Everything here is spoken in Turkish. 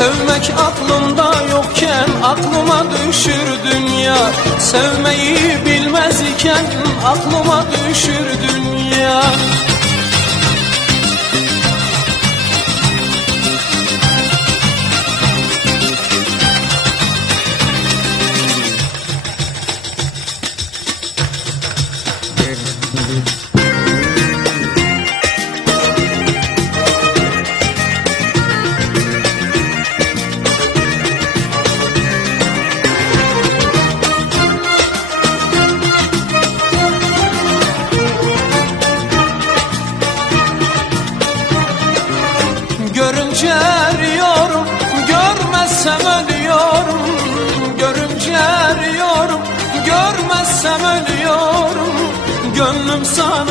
Sevmek aklımda yokken aklıma düşür dünya. Sevmeyi bilmez iken aklıma düşür dünya. Görmezsem ölüyorum Gönlüm sana